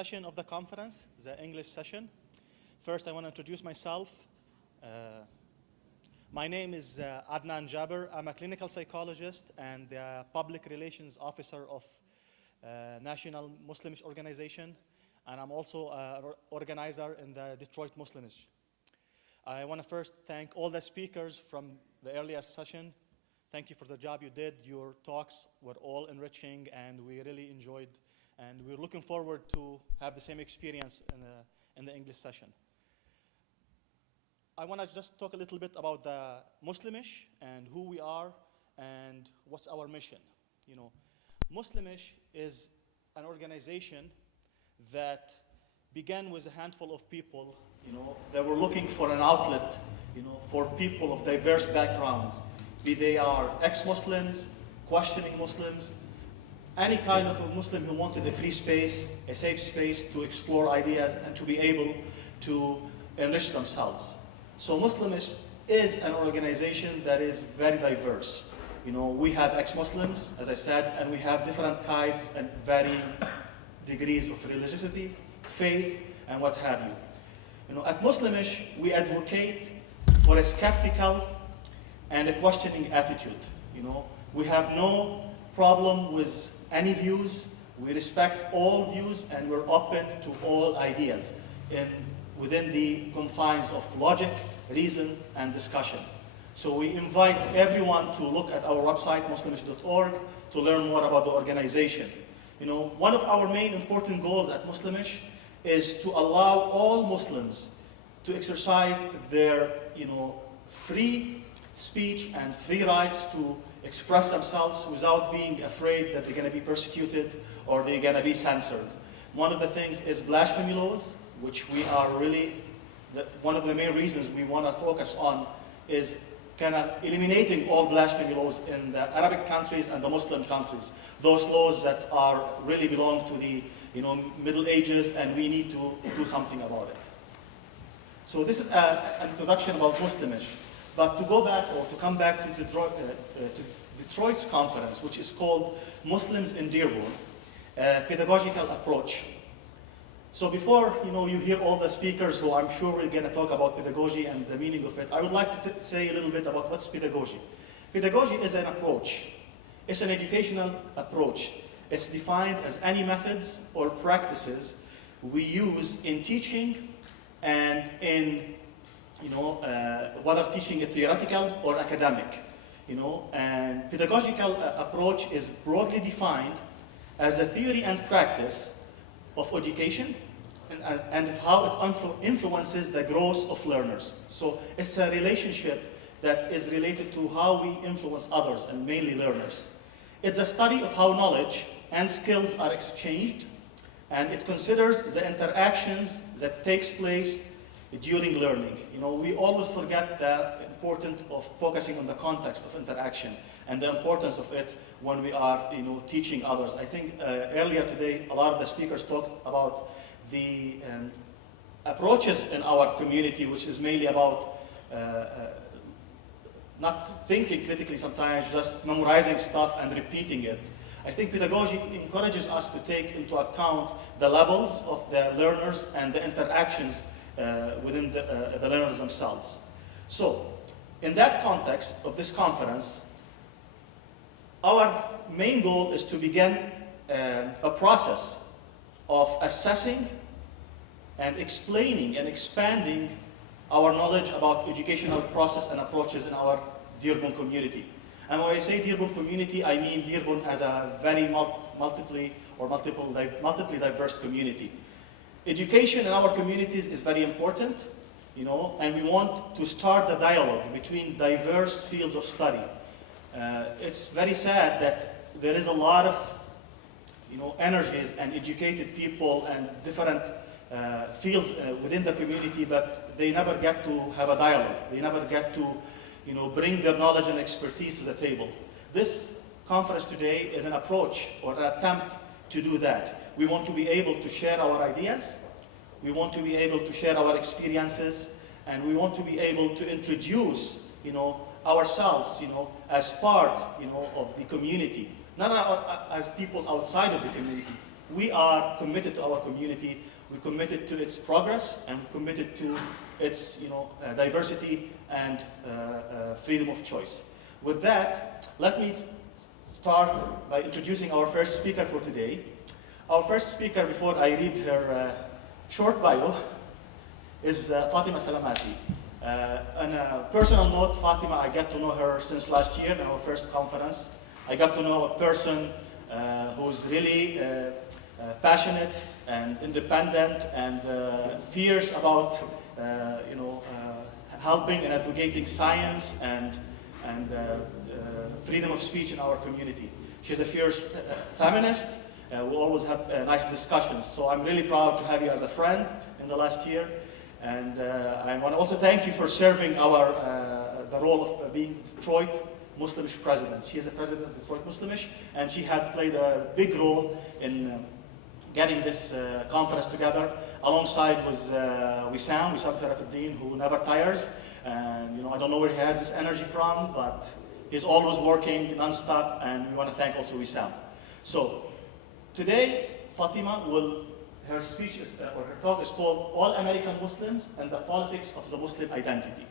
Session of the conference, the English session. First, I want to introduce myself. My name is Adnan Jaber. I'm a clinical psychologist and the public relations officer of National Muslimish Organization, and I'm also an organizer in the Detroit Muslimish. I want to first thank all the speakers from the earlier session. Thank you for the job you did. Your talks were all enriching, and we really enjoyed. And we're looking forward to have the same experience in the English session. I want to just talk a little bit about the Muslimish and who we are and what's our mission. You know, Muslimish is an organization that began with a handful of people, that were looking for an outlet, for people of diverse backgrounds, be they are ex-Muslims, questioning Muslims, any kind of a Muslim who wanted a free space, a safe space to explore ideas and to be able to enrich themselves. So Muslimish is an organization that is very diverse. We have ex-Muslims, as I said, and we have different kinds and varying degrees of religiosity, faith, and what have you. At Muslimish, we advocate for a skeptical and a questioning attitude. We have no problem with any views. We respect all views, and we're open to all ideas within the confines of logic, reason, and discussion. So we invite everyone to look at our website, muslimish.org, to learn more about the organization. One of our main important goals at Muslimish is to allow all Muslims to exercise their, free speech and free rights to express themselves without being afraid that they're going to be persecuted or they're going to be censored. One of the things is blasphemy laws, which we are really, one of the main reasons we want to focus on is kind of eliminating all blasphemy laws in the Arabic countries and the Muslim countries. Those laws that are really belong to the Middle Ages, and we need to do something about it. So this is an introduction about Muslimish. But to go back, or to come back to Detroit's conference, which is called Muslims in Dearborn, Pedagogical Approach. So before you hear all the speakers, who I'm sure we're going to talk about pedagogy and the meaning of it, I would like to say a little bit about what's pedagogy. Pedagogy is an approach. It's an educational approach. It's defined as any methods or practices we use in teaching and in whether teaching is theoretical or academic, and pedagogical approach is broadly defined as a theory and practice of education and of how it influences the growth of learners. So it's a relationship that is related to how we influence others, and mainly learners. It's a study of how knowledge and skills are exchanged, and it considers the interactions that takes place during learning. We always forget the importance of focusing on the context of interaction and the importance of it when we are teaching others. I think earlier today a lot of the speakers talked about the approaches in our community, which is mainly about not thinking critically sometimes, just memorizing stuff and repeating it. I think pedagogy encourages us to take into account the levels of the learners and the interactions within the learners themselves. So, in that context of this conference, our main goal is to begin a process of assessing and explaining and expanding our knowledge about educational process and approaches in our Dearborn community. And when I say Dearborn community, I mean Dearborn as a very multiply diverse community. Education in our communities is very important, and we want to start the dialogue between diverse fields of study. It's very sad that there is a lot of, energies and educated people and different fields within the community, but they never get to have a dialogue. They never get to, bring their knowledge and expertise to the table. This conference today is an approach or an attempt to do that. We want to be able to share our ideas, we want to be able to share our experiences, and we want to be able to introduce, ourselves, as part, of the community, not as people outside of the community, We are committed to our community. We're committed to its progress, and we're committed to its diversity and freedom of choice. With that, let me start by introducing our first speaker for today. Our first speaker, before I read her short bio, is Fatima Ayoub-Salemassi. On a personal note, Fatima, I got to know her since last year in our first conference. I got to know a person who's really passionate and independent and fierce about helping and advocating science and freedom of speech in our community. She's a fierce feminist. We always have nice discussions. So I'm really proud to have you as a friend in the last year. And I want to also thank you for serving the role of being Detroit Muslimish president. She is the president of Detroit Muslimish, and she had played a big role in getting this conference together, alongside with Wissam Sharafuddin, who never tires. And I don't know where he has this energy from, but he's always working non-stop, and we want to thank also Wissam. So today, Fatima her speech or her talk is called All American Muslims and the Politics of the Muslim Identity.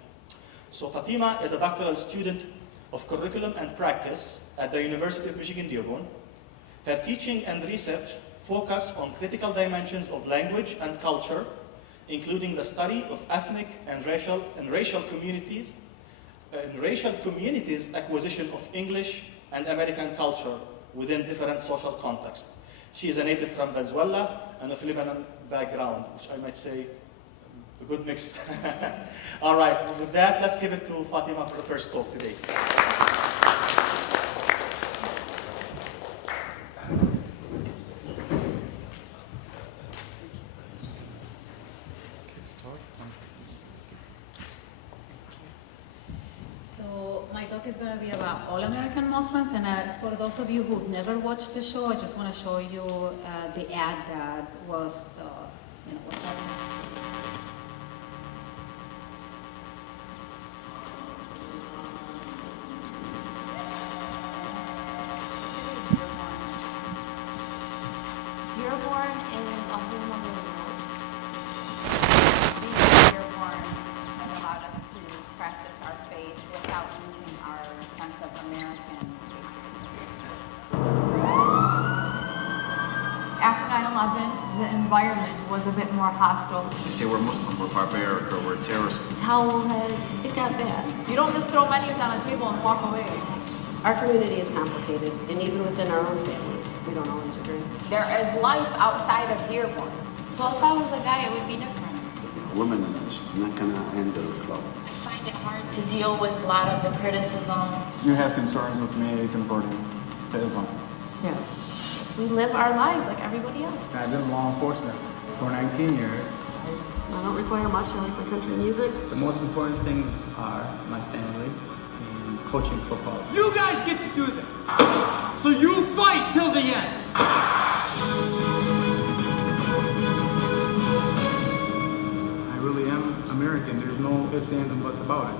So Fatima is a doctoral student of curriculum and practice at the University of Michigan, Dearborn. Her teaching and research focus on critical dimensions of language and culture, including the study of ethnic and racial communities, acquisition of English and American culture within different social contexts. She is a native from Venezuela and of Lebanon background, which I might say a good mix. All right, with that, let's give it to Fatima for the first talk today. Is going to be about all American Muslims, and for those of you who've never watched the show, I just want to show you the ad that was, was Dearborn in Oklahoma. Dearborn has allowed us to practice our faith without losing our sense of American faith. After 9/11, the environment was a bit more hostile. They say we're Muslim, we're barbaric, or we're terrorists. Towel heads, it got bad. You don't just throw menus on a table and walk away. Our community is complicated, and even within our own families, we don't always agree. There is life outside of Dearborn. So if I was a guy, it would be different. A woman, she's not gonna handle the club. I find it hard to deal with a lot of the criticism. You have concerns with me converting to Islam. Yes. We live our lives like everybody else. I've been in law enforcement for 19 years. I don't require much. I like my country music. The most important things are my family and coaching football. You guys get to do this. So you fight till the end. I really am American. There's no ifs, ands, and buts about it.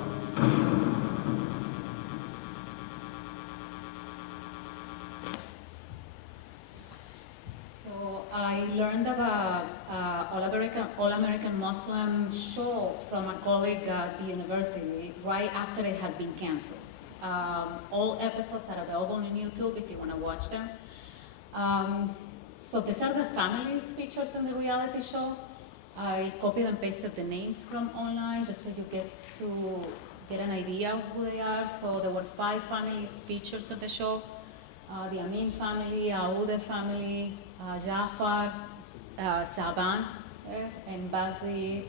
So I learned about All American Muslim show from a colleague at the university right after it had been canceled. All episodes are available on YouTube if you want to watch them. So these are the families featured in the reality show. I copied and pasted the names from online just so you get an idea of who they are. So there were 5 families featured in the show. The Amin family, Aouda family, Jafar, Saban, and Bazi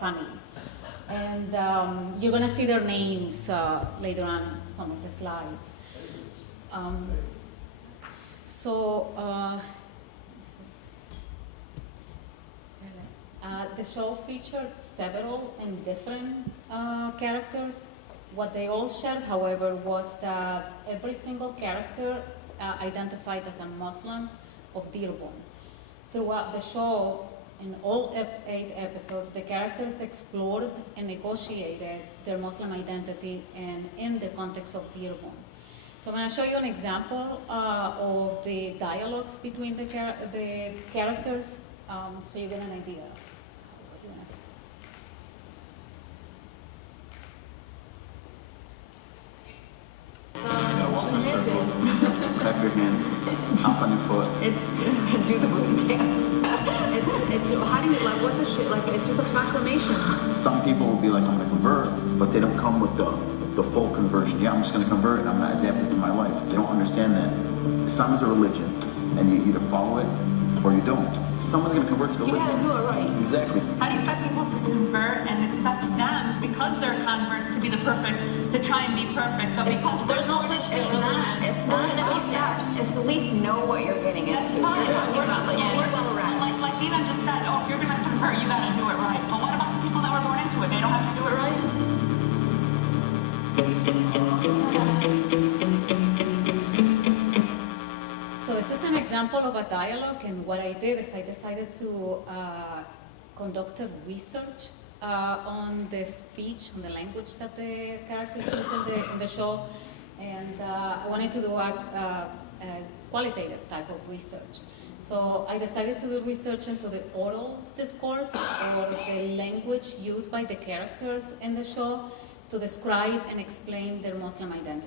family. And you're going to see their names later on in some of the slides. The show featured several and different characters. What they all shared, however, was that every single character identified as a Muslim of Dearborn. Throughout the show, in all 8 episodes, the characters explored and negotiated their Muslim identity and in the context of Dearborn. So I'm going to show you an example of the dialogues between the characters, so you get an idea. What you want to say. Clap your hands, hop on your foot. Do the booty dance. How do you, like, what's the shit? Like, it's just a proclamation. Some people will be like, I'm gonna convert, but they don't come with the full conversion. Yeah, I'm just gonna convert and I'm gonna adapt it to my life. They don't understand that Islam is a religion, and you either follow it or you don't. Someone's gonna convert to the religion. You gotta do it right. Exactly. How do you expect people to convert and expect them, because they're converts, to be the perfect, to try and be perfect, but because There's no such thing. It's not gonna be about steps. It's at least know what you're getting that's into. fine. You're talking We're about just, like, we're well just, around. like Nina just said, oh, if you're gonna convert, you gotta do it right. But what about the people that were born into it? They don't have to do it right? So this is an example of a dialogue, and what I did is I decided to conduct a research on the speech, on the language that the characters use in the show, and I wanted to do a qualitative type of research. So I decided to do research into the oral discourse, or the language used by the characters in the show to describe and explain their Muslim identity.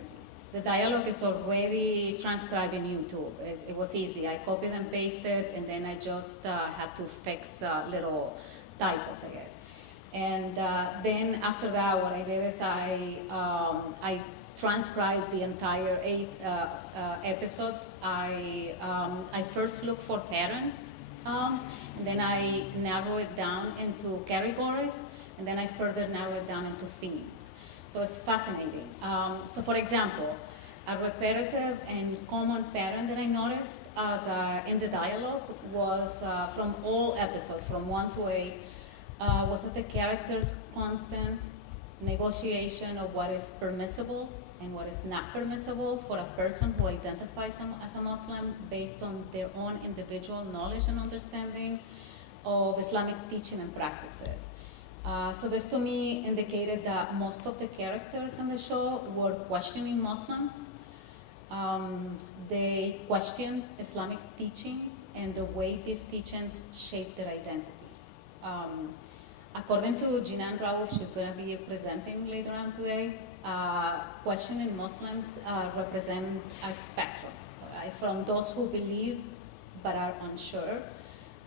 The dialogue is already transcribed in YouTube. It was easy. I copied and pasted, and then I just had to fix little typos, I guess. And then after that, what I did is I transcribed the entire 8 episodes. I first looked for patterns, and then I narrow it down into categories, and then I further narrow it down into themes. So it's fascinating. So for example, a repetitive and common pattern that I noticed in the dialogue was from all episodes, from 1 to 8, was that the characters' constant negotiation of what is permissible and what is not permissible for a person who identifies as a Muslim based on their own individual knowledge and understanding of Islamic teaching and practices. So this to me indicated that most of the characters in the show were questioning Muslims. They questioned Islamic teachings and the way these teachings shape their identity. According to Jinan Rauf, she's going to be presenting later on today, questioning Muslims represent a spectrum, right? From those who believe but are unsure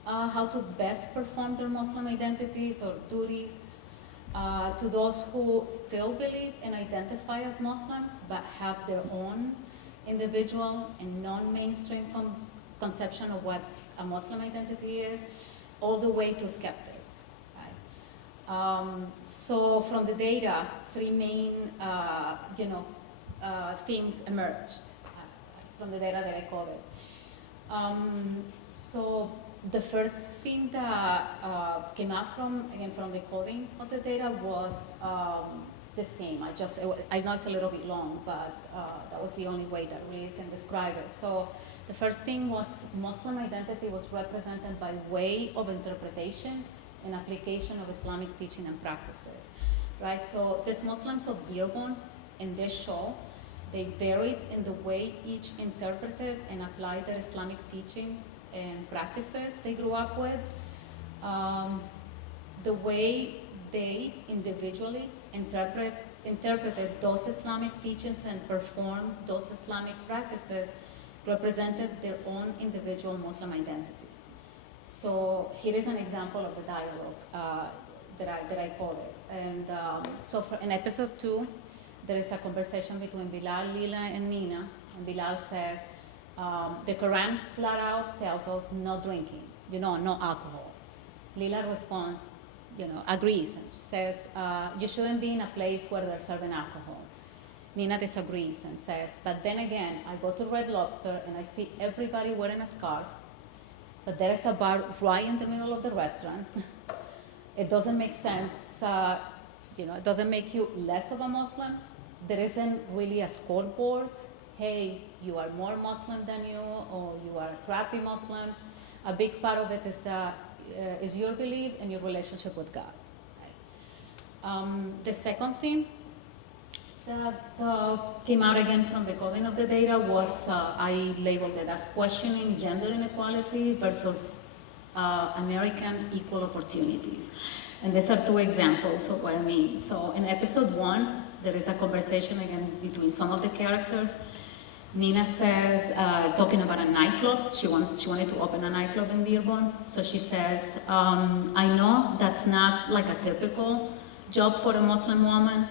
how to best perform their Muslim identities or duties, to those who still believe and identify as Muslims but have their own individual and non-mainstream conception of what a Muslim identity is, all the way to skeptics. So from the data, 3 main themes emerged from the data that I covered. So the first theme that came out from the coding of the data was this theme. I know it's a little bit long, but that was the only way that really can describe it. So the first thing was Muslim identity was represented by way of interpretation and application of Islamic teaching and practices, right? So these Muslims of Dearborn in this show, they varied in the way each interpreted and applied their Islamic teachings and practices they grew up with. The way they individually interpreted those Islamic teachings and performed those Islamic practices represented their own individual Muslim identity. So here is an example of the dialogue that I quoted. And so in episode 2, there is a conversation between Bilal, Lila, and Nina. And Bilal says, the Quran flat out tells us no drinking, no alcohol. Lila responds, agrees, and she says, you shouldn't be in a place where they're serving alcohol. Nina disagrees and says, but then again, I go to Red Lobster and I see everybody wearing a scarf, but there is a bar right in the middle of the restaurant. It doesn't make sense, it doesn't make you less of a Muslim. There isn't really a scoreboard. Hey, you are more Muslim than you, or you are a crappy Muslim. A big part of it is your belief and your relationship with God. Right? The second theme that came out again from the coding of the data was, I labeled it as questioning gender inequality versus American equal opportunities. And these are two examples of what I mean. So in episode 1, there is a conversation again between some of the characters. Nina says, talking about a nightclub, she wanted to open a nightclub in Dearborn. So she says, I know that's not like a typical job for a Muslim woman,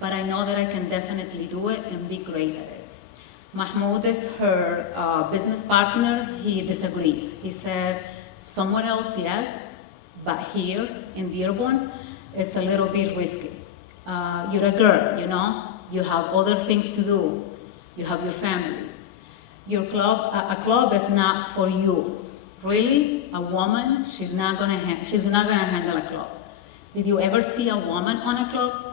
but I know that I can definitely do it and be great at it. Mahmoud is her business partner. He disagrees. He says, somewhere else, yes, but here in Dearborn, it's a little bit risky. You're a girl, you know? You have other things to do. You have your family. Your club, a club is not for you. Really, a woman, she's not gonna handle a club. Did you ever see a woman on a club?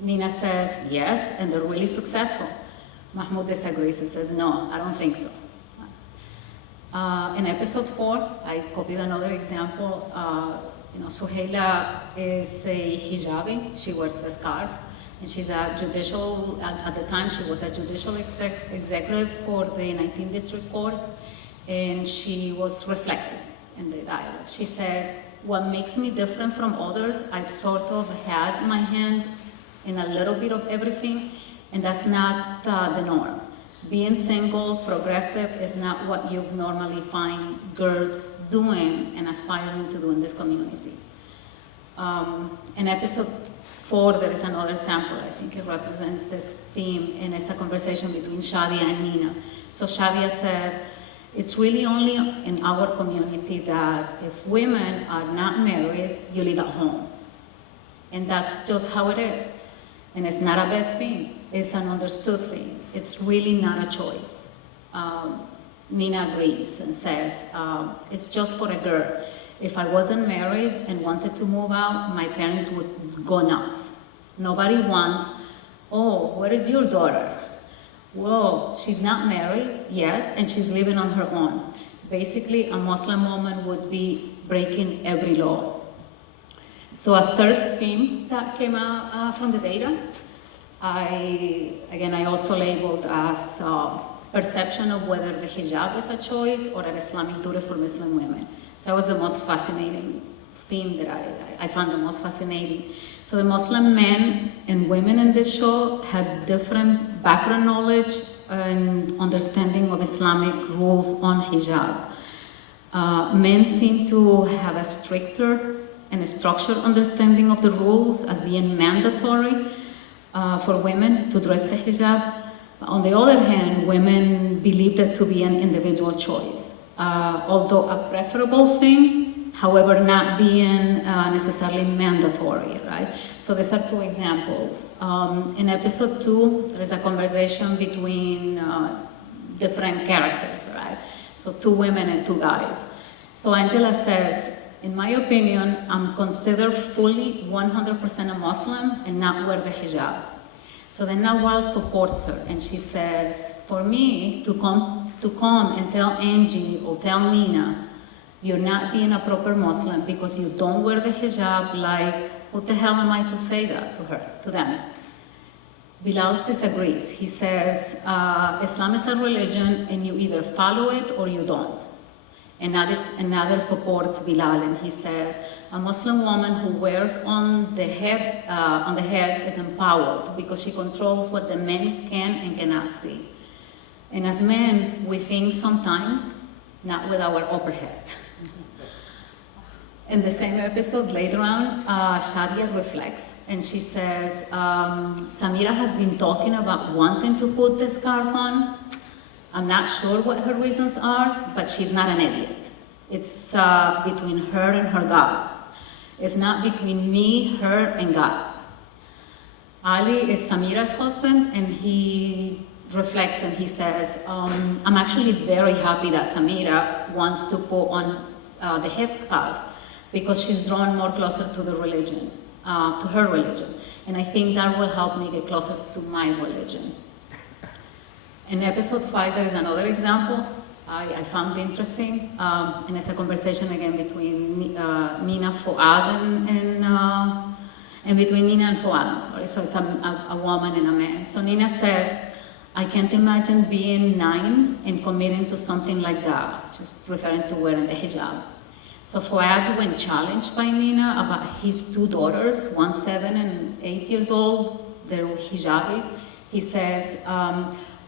Nina says, yes, and they're really successful. Mahmoud disagrees and says, no, I don't think so. In episode 4, I copied another example. Suhaila is a hijabi. She wears a scarf. And she's a judicial, at the time she was a judicial executive for the 19th District Court, and she was reflecting in the dialogue. She says, what makes me different from others, I've sort of had my hand in a little bit of everything, and that's not the norm. Being single, progressive, is not what you normally find girls doing and aspiring to do in this community. In episode 4, there is another sample. I think it represents this theme, and it's a conversation between Shadia and Nina. So Shadia says, it's really only in our community that if women are not married, you live at home. And that's just how it is. And it's not a bad thing. It's an understood thing. It's really not a choice. Nina agrees and says, it's just for a girl. If I wasn't married and wanted to move out, my parents would go nuts. Nobody wants, oh, where is your daughter? Whoa, she's not married yet and she's living on her own. Basically, a Muslim woman would be breaking every law. So a third theme that came out from the data, I also labeled as perception of whether the hijab is a choice or an Islamic duty for Muslim women. So that was the most fascinating theme that I found the most fascinating. So the Muslim men and women in this show had different background knowledge and understanding of Islamic rules on hijab. Men seem to have a stricter and a structured understanding of the rules as being mandatory for women to dress the hijab. On the other hand, women believed it to be an individual choice. Although a preferable thing, however, not being necessarily mandatory, right? So these are two examples. In episode 2, there is a conversation between different characters, right? So 2 women and 2 guys. So Angela says, in my opinion, I'm considered fully 100% a Muslim and not wear the hijab. So then Nawal supports her and she says, for me to come and tell Angie or tell Nina, you're not being a proper Muslim because you don't wear the hijab, like, what the hell am I to say that to them? Bilal disagrees. He says, Islam is a religion and you either follow it or you don't. Another supports Bilal and he says, a Muslim woman who wears on the head is empowered because she controls what the men can and cannot see. And as men, we think sometimes, not with our upper head. In the same episode, later on, Shadia reflects and she says, Samira has been talking about wanting to put the scarf on. I'm not sure what her reasons are, but she's not an idiot. It's between her and her God. It's not between me, her, and God. Ali is Samira's husband, and he reflects and he says, I'm actually very happy that Samira wants to put on the headscarf because she's drawn more closer to the religion, to her religion. And I think that will help me get closer to my religion. In episode 5, there is another example I found interesting, and it's a conversation again between Nina, Fuad, and between Nina and Fuad, I'm sorry, so it's a woman and a man. So Nina says, I can't imagine being 9 and committing to something like that, just referring to wearing the hijab. So Fuad, when challenged by Nina about his 2 daughters, one 7 and 8 years old, they're hijabis, he says,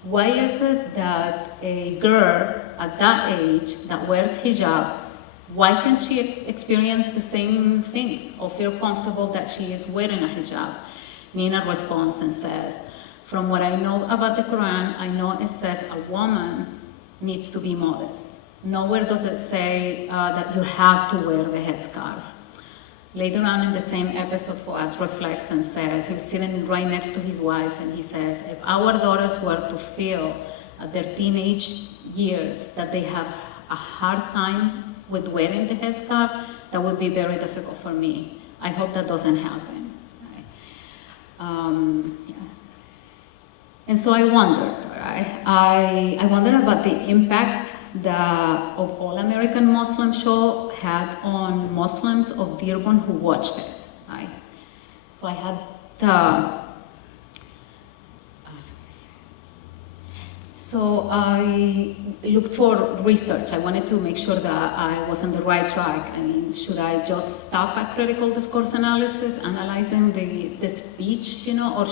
why is it that a girl at that age that wears hijab, why can't she experience the same things or feel comfortable that she is wearing a hijab? Nina responds and says, from what I know about the Quran, I know it says a woman needs to be modest. Nowhere does it say that you have to wear the headscarf. Later on in the same episode, Fuad reflects and says, he's sitting right next to his wife, and he says, if our daughters were to feel at their teenage years that they have a hard time with wearing the headscarf, that would be very difficult for me. I hope that doesn't happen. Yeah. And so I wondered, right? I wondered about the impact of All American Muslim show had on Muslims of Dearborn who watched it, right? So I had so I looked for research. I wanted to make sure that I was on the right track. I mean, should I just stop at critical discourse analysis, analyzing the speech, you know, or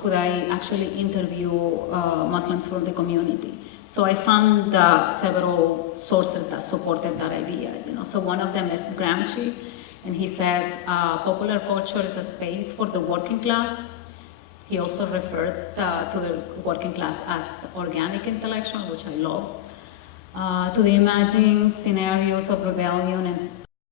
could I actually interview Muslims from the community? So I found several sources that supported that idea, you know. So one of them is Gramsci, and he says popular culture is a space for the working class. He also referred to the working class as organic intellectual, which I love, to the imagining scenarios of rebellion and